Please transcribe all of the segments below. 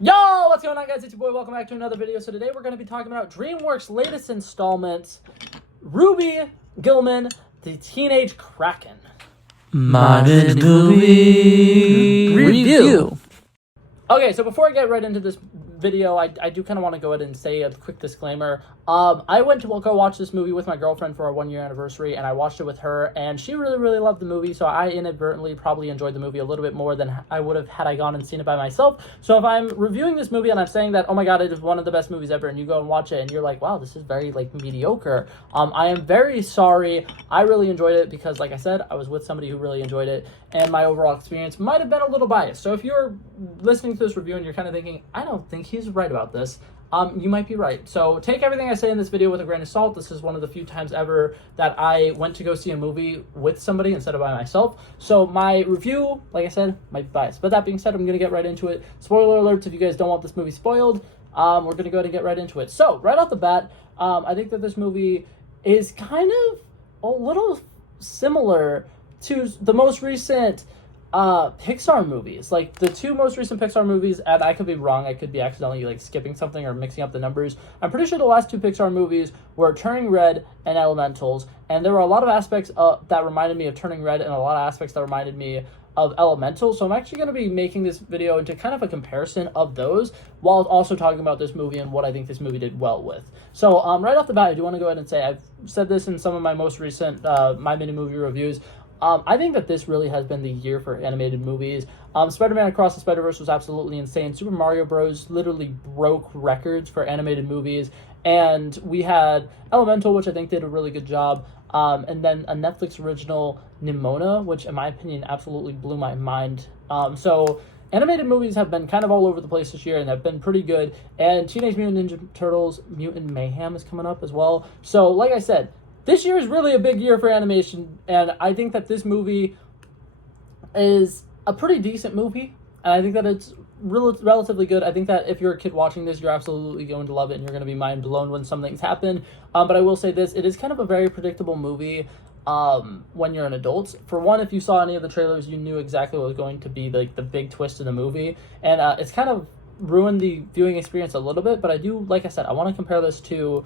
Yo, what's going on, guys? It's your boy. Welcome back to another video. So today we're going to be talking about DreamWorks' latest installment, Ruby Gillman, the Teenage Kraken. Modern movie review. Okay, so before I get right into this video, I do kind of want to go ahead and say a quick disclaimer. I went to go watch this movie with my girlfriend for our 1-year anniversary, and I watched it with her, and she really loved the movie, so I inadvertently probably enjoyed the movie a little bit more than I would have had I gone and seen it by myself. So if I'm reviewing this movie and I'm saying that, oh my god, it is one of the best movies ever, and you go and watch it, and you're like, wow, this is very, mediocre, I am very sorry. I really enjoyed it because, like I said, I was with somebody who really enjoyed it, and my overall experience might have been a little biased. So if you're listening to this review and you're kind of thinking, I don't think he's right about this, you might be right. So take everything I say in this video with a grain of salt. This is one of the few times ever that I went to go see a movie with somebody instead of by myself. So my review, like I said, might be biased. But that being said, I'm going to get right into it. Spoiler alerts if you guys don't want this movie spoiled. We're going to go ahead and get right into it. So right off the bat, I think that this movie is kind of a little similar to the most recent Pixar movies. Like the two most recent Pixar movies, and I could be wrong, I could be accidentally skipping something or mixing up the numbers. I'm pretty sure the last two Pixar movies were Turning Red and Elementals, and there were a lot of aspects that reminded me of Turning Red and a lot of aspects that reminded me of Elemental. So I'm actually going to be making this video into kind of a comparison of those while also talking about this movie and what I think this movie did well with. So right off the bat, I do want to go ahead and say, I've said this in some of my most recent My Mini Movie reviews, I think that this really has been the year for animated movies. Spider-Man Across the Spider-Verse was absolutely insane. Super Mario Bros. Literally broke records for animated movies. And we had Elemental, which I think did a really good job. And then a Netflix original, Nimona, which in my opinion absolutely blew my mind. So animated movies have been kind of all over the place this year and have been pretty good. And Teenage Mutant Ninja Turtles Mutant Mayhem is coming up as well. So like I said, this year is really a big year for animation, and I think that this movie is a pretty decent movie, and I think that it's relatively good. I think that if you're a kid watching this, you're absolutely going to love it, and you're going to be mind blown when some things happen. But I will say this, it is kind of a very predictable movie when you're an adult. For one, if you saw any of the trailers, you knew exactly what was going to be the big twist in the movie, and it's kind of ruined the viewing experience a little bit, but I do, like I said, I want to compare this to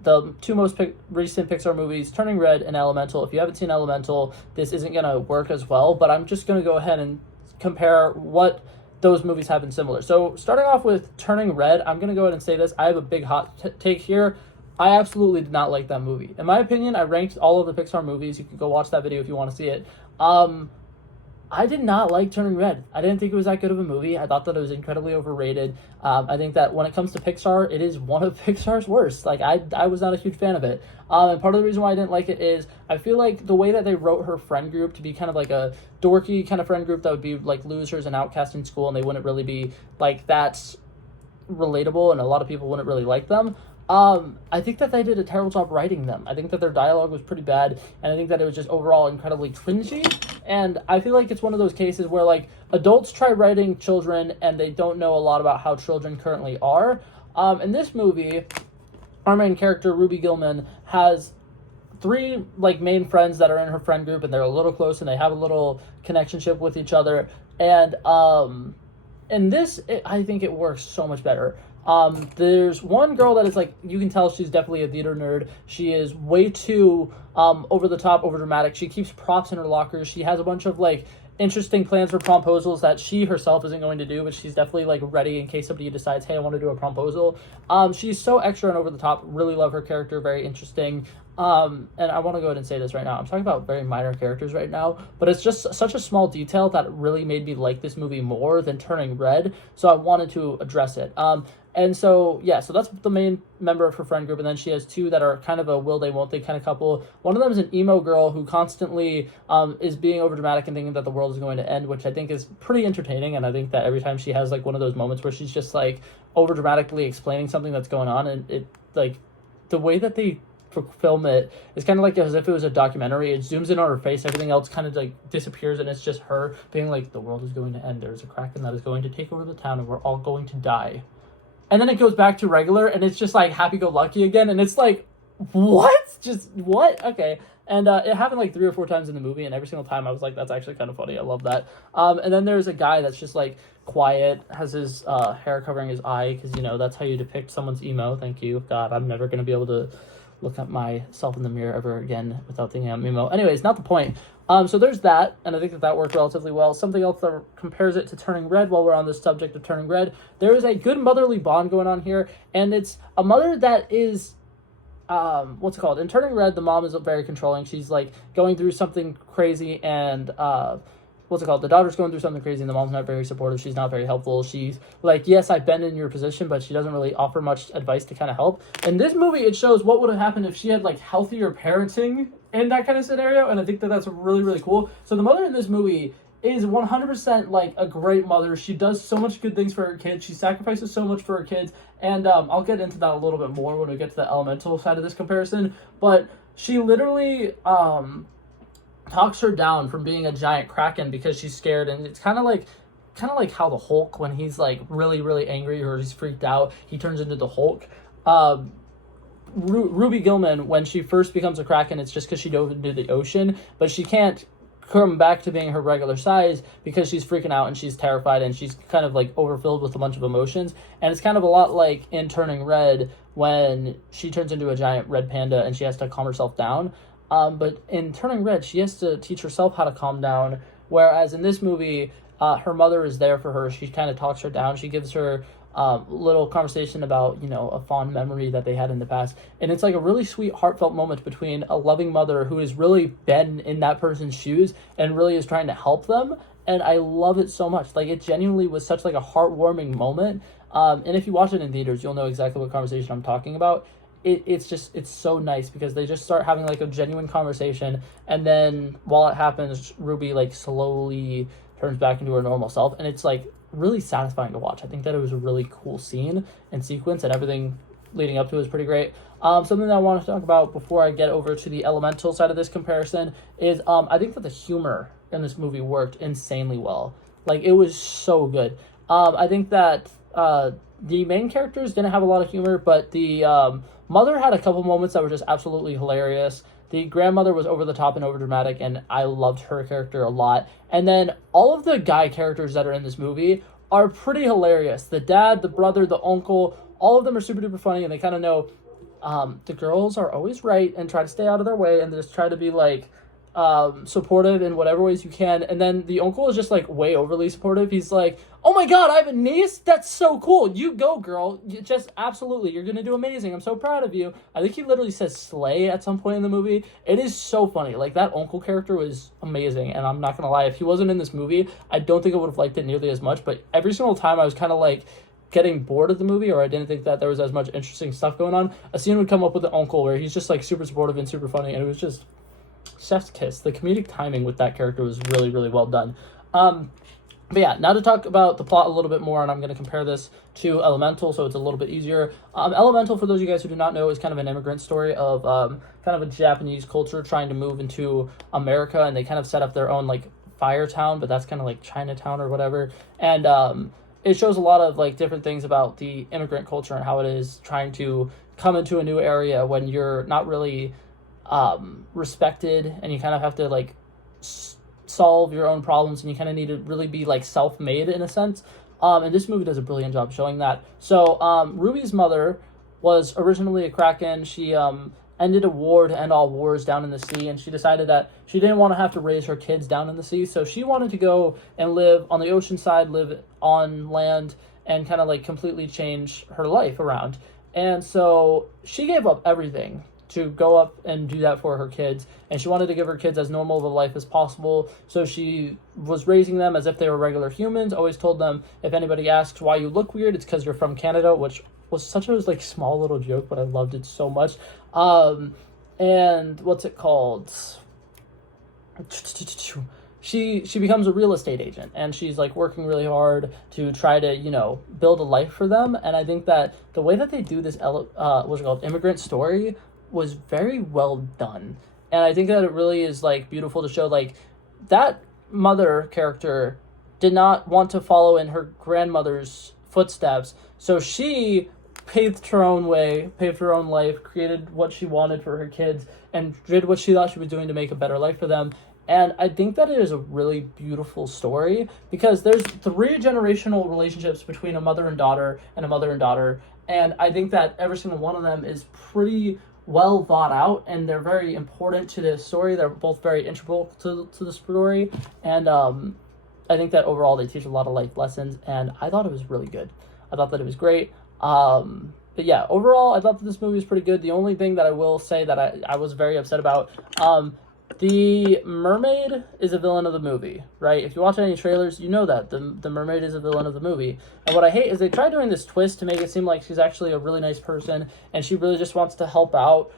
the two most recent Pixar movies, Turning Red and Elemental. If you haven't seen Elemental, this isn't going to work as well, but I'm just going to go ahead and compare what those movies have in similar. So starting off with Turning Red, I'm going to go ahead and say this. I have a big hot take here. I absolutely did not like that movie. In my opinion, I ranked all of the Pixar movies. You can go watch that video if you want to see it. I did not like Turning Red. I didn't think it was that good of a movie. I thought that it was incredibly overrated. I think that when it comes to Pixar, it is one of Pixar's worst. I was not a huge fan of it. And part of the reason why I didn't like it is I feel like the way that they wrote her friend group to be kind of like a dorky kind of friend group that would be like losers and outcasts in school, and they wouldn't really be like that relatable, and a lot of people wouldn't really like them. I think that they did a terrible job writing them. I think that their dialogue was pretty bad, and I think that it was just overall incredibly cringy, and I feel like it's one of those cases where, adults try writing children, and they don't know a lot about how children currently are. In this movie, our main character, Ruby Gillman, has three, main friends that are in her friend group, and they're a little close, and they have a little connectionship with each other, and, in this, I think it works so much better. There's one girl that is you can tell she's definitely a theater nerd. She is way too, over the top, over dramatic. She keeps props in her locker. She has a bunch of, interesting plans for promposals that she herself isn't going to do, but she's definitely, ready in case somebody decides, hey, I want to do a promposal. She's so extra and over the top. Really love her character. Very interesting. And I want to go ahead and say this right now. I'm talking about very minor characters right now, but it's just such a small detail that really made me like this movie more than Turning Red, so I wanted to address it. And so, yeah, so that's the main member of her friend group, and then she has two that are kind of a will they, won't they kind of couple. One of them is an emo girl who constantly is being overdramatic and thinking that the world is going to end, which I think is pretty entertaining, and I think that every time she has, one of those moments where she's just, overdramatically explaining something that's going on, and it, the way that they film it is kind of as if it was a documentary. It zooms in on her face, everything else kind of disappears, and it's just her being the world is going to end, there's a Kraken that is going to take over the town, and we're all going to die. And then it goes back to regular, and it's just happy-go-lucky again, and it's what? Just what? Okay. And it happened like 3 or 4 times in the movie, and every single time I was like, that's actually kind of funny. I love that. And then there's a guy that's just like quiet, has his hair covering his eye, because, you know, that's how you depict someone's emo. Thank you. God, I'm never going to be able to look at myself in the mirror ever again without thinking I'm emo. Anyways, not the point. So there's that, and I think that worked relatively well. Something else that compares it to Turning Red, while we're on this subject of Turning Red, there is a good motherly bond going on here, and it's a mother that is, what's it called? In Turning Red, the mom is very controlling. She's, like, going through something crazy, and, what's it called? The daughter's going through something crazy, and the mom's not very supportive. She's not very helpful. She's like, yes, I've been in your position, but she doesn't really offer much advice to kind of help. In this movie, it shows what would have happened if she had, like, healthier parenting in that kind of scenario, and I think that that's really, really cool. So the mother in this movie is 100% like a great mother. She does so much good things for her kids. She sacrifices so much for her kids, and I'll get into that a little bit more when we get to the elemental side of this comparison, but she literally talks her down from being a giant kraken because she's scared, and it's kind of like how the Hulk, when he's like really, really angry or he's freaked out, he turns into the Hulk. Ruby Gillman, when she first becomes a kraken, it's just because she dove into the ocean, but she can't come back to being her regular size because she's freaking out and she's terrified and she's kind of like overfilled with a bunch of emotions. And it's kind of a lot like in Turning Red when she turns into a giant red panda and she has to calm herself down. But in Turning Red, she has to teach herself how to calm down, whereas in this movie, her mother is there for her. She kind of talks her down. She gives her little conversation about, you know, a fond memory that they had in the past. And it's like a really sweet, heartfelt moment between a loving mother who has really been in that person's shoes and really is trying to help them. And I love it so much. Like, it genuinely was such like a heartwarming moment. And if you watch it in theaters, you'll know exactly what conversation I'm talking about. It's so nice because they just start having like a genuine conversation, and then while it happens, Ruby like slowly turns back into her normal self, and it's like really satisfying to watch. I think that it was a really cool scene and sequence, and everything leading up to it was pretty great. Something that I want to talk about before I get over to the elemental side of this comparison is I think that the humor in this movie worked insanely well. Like, it was so good. I think that the main characters didn't have a lot of humor, but the mother had a couple moments that were just absolutely hilarious. The grandmother was over the top and over dramatic, and I loved her character a lot. And then all of the guy characters that are in this movie are pretty hilarious. The dad, the brother, the uncle, all of them are super duper funny, and they kind of know the girls are always right and try to stay out of their way and just try to be like supportive in whatever ways you can. And then the uncle is just like way overly supportive. He's like, oh my god, I have a niece? That's so cool. You go, girl. You just absolutely, you're gonna do amazing. I'm so proud of you. I think he literally says slay at some point in the movie. It is so funny. Like, that uncle character was amazing, and I'm not gonna lie, if he wasn't in this movie, I don't think I would have liked it nearly as much. But every single time I was kind of like getting bored of the movie, or I didn't think that there was as much interesting stuff going on, a scene would come up with the uncle where he's just like super supportive and super funny, and it was just chef's kiss. The comedic timing with that character was really, really well done. But yeah, now to talk about the plot a little bit more, and I'm going to compare this to Elemental, so it's a little bit easier. Elemental, for those of you guys who do not know, is kind of an immigrant story of kind of a Japanese culture trying to move into America, and they kind of set up their own like fire town, but that's kind of like Chinatown or whatever. And it shows a lot of like different things about the immigrant culture and how it is trying to come into a new area when you're not really respected, and you kind of have to like solve your own problems, and you kind of need to really be like self-made in a sense. And this movie does a brilliant job showing that. So Ruby's mother was originally a Kraken. She ended a war to end all wars down in the sea, and she decided that she didn't want to have to raise her kids down in the sea, so she wanted to go and live on the ocean side, live on land, and kind of like completely change her life around. And so she gave up everything to go up and do that for her kids, and she wanted to give her kids as normal of a life as possible. So she was raising them as if they were regular humans, always told them, if anybody asks why you look weird, it's because you're from Canada, which was such a like small little joke, but I loved it so much. And what's it called? She becomes a real estate agent, and she's like working really hard to try to, you know, build a life for them. And I think that the way that they do this what's it called, immigrant story was very well done. And I think that it really is like beautiful to show like that mother character did not want to follow in her grandmother's footsteps, so she paved her own way, paved her own life, created what she wanted for her kids, and did what she thought she was doing to make a better life for them. And I think that it is a really beautiful story because there's 3 generational relationships between a mother and daughter and a mother and daughter. And I think that every single one of them is pretty well thought out, and they're very important to the story. They're both very integral to the story. And I think that overall they teach a lot of life lessons, and I thought it was really good. I thought that it was great. But yeah, overall, I thought that this movie was pretty good. The only thing that I will say that I was very upset about, the mermaid is a villain of the movie, right? If you watch any trailers, you know that. The mermaid is a villain of the movie. And what I hate is they try doing this twist to make it seem like she's actually a really nice person, and she really just wants to help out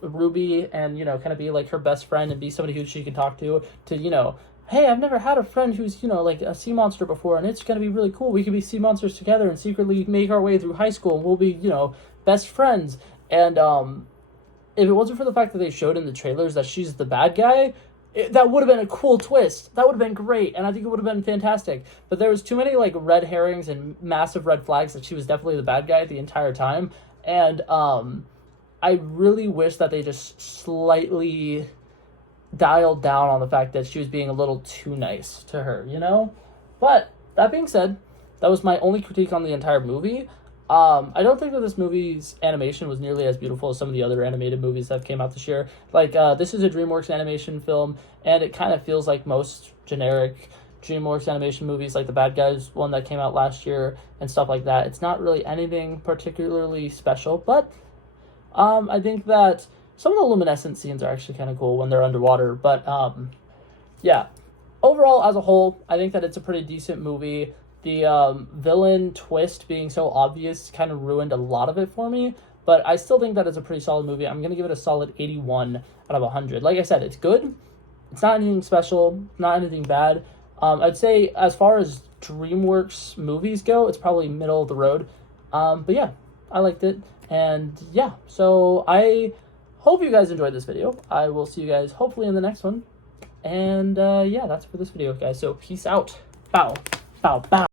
Ruby and, you know, kind of be like her best friend and be somebody who she can talk to, you know, hey, I've never had a friend who's, you know, like a sea monster before, and it's going to be really cool. We could be sea monsters together and secretly make our way through high school, and we'll be, you know, best friends. And if it wasn't for the fact that they showed in the trailers that she's the bad guy, that would have been a cool twist. That would have been great, and I think it would have been fantastic. But there was too many, like, red herrings and massive red flags that she was definitely the bad guy the entire time. And I really wish that they just slightly dialed down on the fact that she was being a little too nice to her, you know? But that being said, that was my only critique on the entire movie. I don't think that this movie's animation was nearly as beautiful as some of the other animated movies that came out this year. Like, this is a DreamWorks animation film, and it kind of feels like most generic DreamWorks animation movies, like the Bad Guys one that came out last year and stuff like that. It's not really anything particularly special, but I think that some of the luminescent scenes are actually kind of cool when they're underwater. But yeah, overall, as a whole, I think that it's a pretty decent movie. The villain twist being so obvious kind of ruined a lot of it for me, but I still think that it's a pretty solid movie. I'm going to give it a solid 81 out of 100. Like I said, it's good. It's not anything special, not anything bad. I'd say as far as DreamWorks movies go, it's probably middle of the road. But yeah, I liked it. And yeah, so I hope you guys enjoyed this video. I will see you guys hopefully in the next one. And yeah, that's for this video, guys. So peace out. Bow. Bow. Bow.